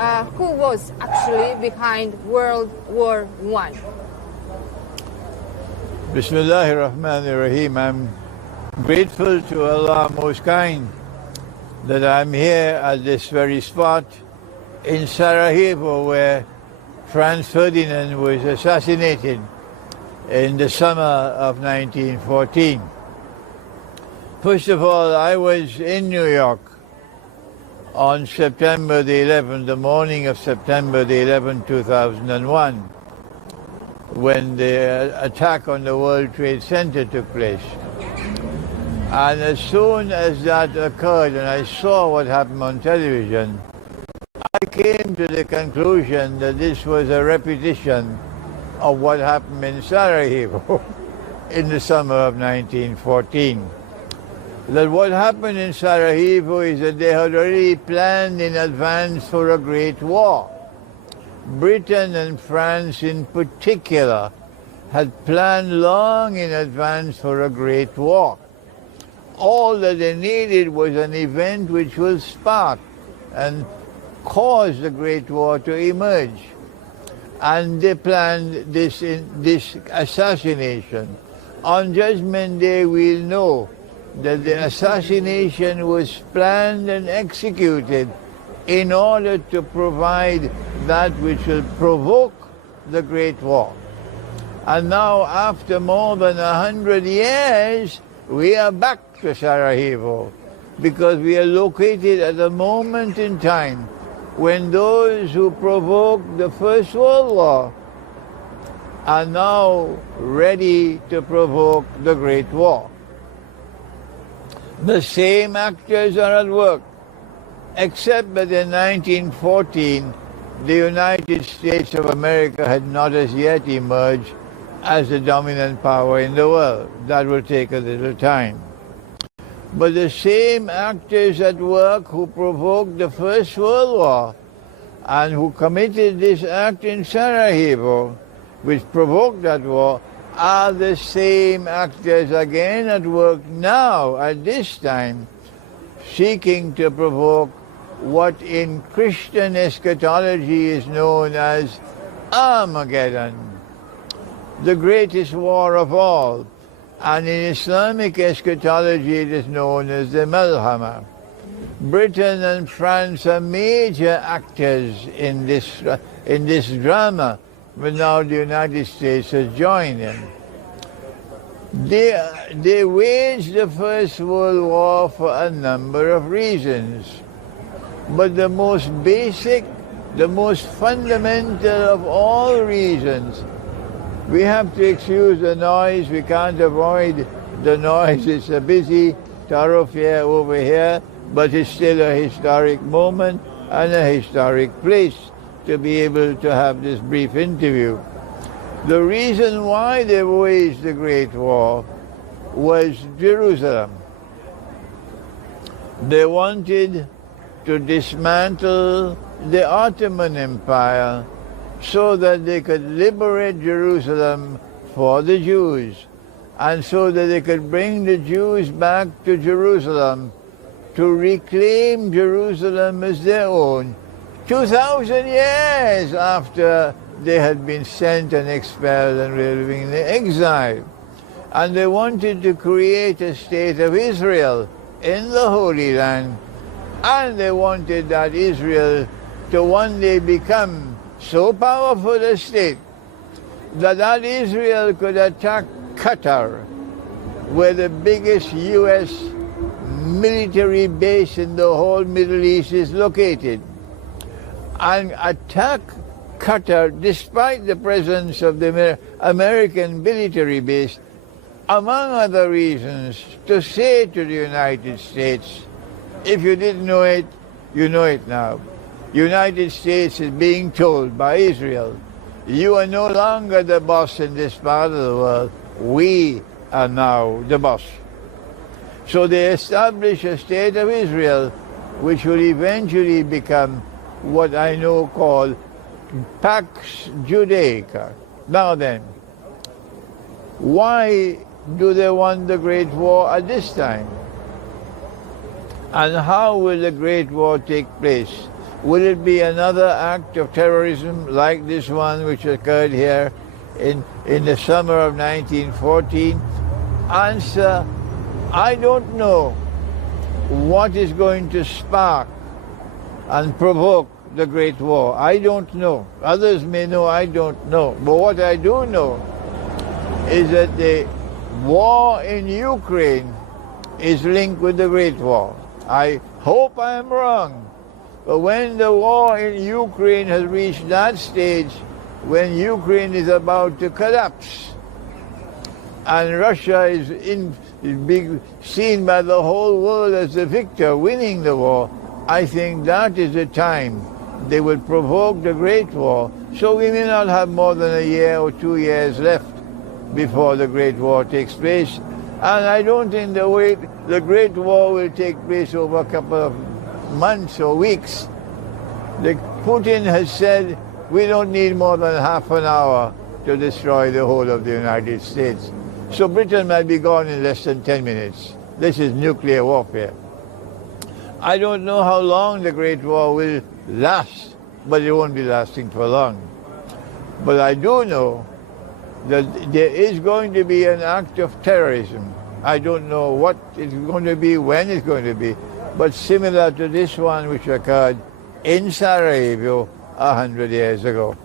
who was actually behind World War I. Bismillahir Rahmanir Rahim. I'm grateful to Allah Most Kind that I'm here at this very spot in Sarajevo, where Franz Ferdinand was assassinated in the summer of 1914. First of all, I was in New York on September the 11th, the morning of September the 11th, 2001, when the attack on the World Trade Center took place. And as soon as that occurred and I saw what happened on television, I came to the conclusion that this was a repetition of what happened in Sarajevo in the summer of 1914. That what happened in Sarajevo is that they had already planned in advance for a great war. Britain and France in particular had planned long in advance for a great war. All that they needed was an event which will spark and cause the Great War to emerge. And they planned this assassination. On Judgment Day, we'll know that the assassination was planned and executed in order to provide that which will provoke the Great War. And now, after more than 100 years, we are back to Sarajevo, because we are located at a moment in time when those who provoked the First World War are now ready to provoke the Great War. The same actors are at work, except that in 1914, the United States of America had not as yet emerged as the dominant power in the world. That will take a little time. But the same actors at work who provoked the First World War and who committed this act in Sarajevo, which provoked that war, are the same actors again at work now, at this time, seeking to provoke what in Christian eschatology is known as Armageddon, the greatest war of all. And in Islamic eschatology it is known as the Malhama. Britain and France are major actors in this drama, but now the United States has joined them. They waged the First World War for a number of reasons. But the most basic, the most fundamental of all reasons, we have to excuse the noise, we can't avoid the noise. It's a busy thoroughfare over here, but it's still a historic moment and a historic place to be able to have this brief interview. The reason why they waged the Great War was Jerusalem. They wanted to dismantle the Ottoman Empire so that they could liberate Jerusalem for the Jews, and so that they could bring the Jews back to Jerusalem to reclaim Jerusalem as their own 2,000 years after they had been sent and expelled and were living in exile. And they wanted to create a state of Israel in the Holy Land, and they wanted that Israel to one day become so powerful a state that Israel could attack Qatar, where the biggest U.S. military base in the whole Middle East is located, and attack Qatar despite the presence of the American military base, among other reasons, to say to the United States, if you didn't know it, you know it now. United States is being told by Israel, you are no longer the boss in this part of the world, we are now the boss. So they establish a state of Israel which will eventually become what I know called Pax Judaica. Now then, why do they want the Great War at this time? And how will the Great War take place? Will it be another act of terrorism like this one which occurred here in the summer of 1914? Answer, I don't know what is going to spark and provoke the Great War. I don't know. Others may know, I don't know. But what I do know is that the war in Ukraine is linked with the Great War. I hope I am wrong. But when the war in Ukraine has reached that stage, when Ukraine is about to collapse, and Russia is being seen by the whole world as the victor, winning the war, I think that is the time they will provoke the Great War. So we may not have more than a year or 2 years left before the Great War takes place. And I don't think the Great War will take place over a couple of months or weeks. Putin has said we don't need more than half an hour to destroy the whole of the United States. So Britain might be gone in less than 10 minutes. This is nuclear warfare. I don't know how long the Great War will last, but it won't be lasting for long. But I do know that there is going to be an act of terrorism. I don't know what it's going to be, when it's going to be, but similar to this one which occurred in Sarajevo 100 years ago.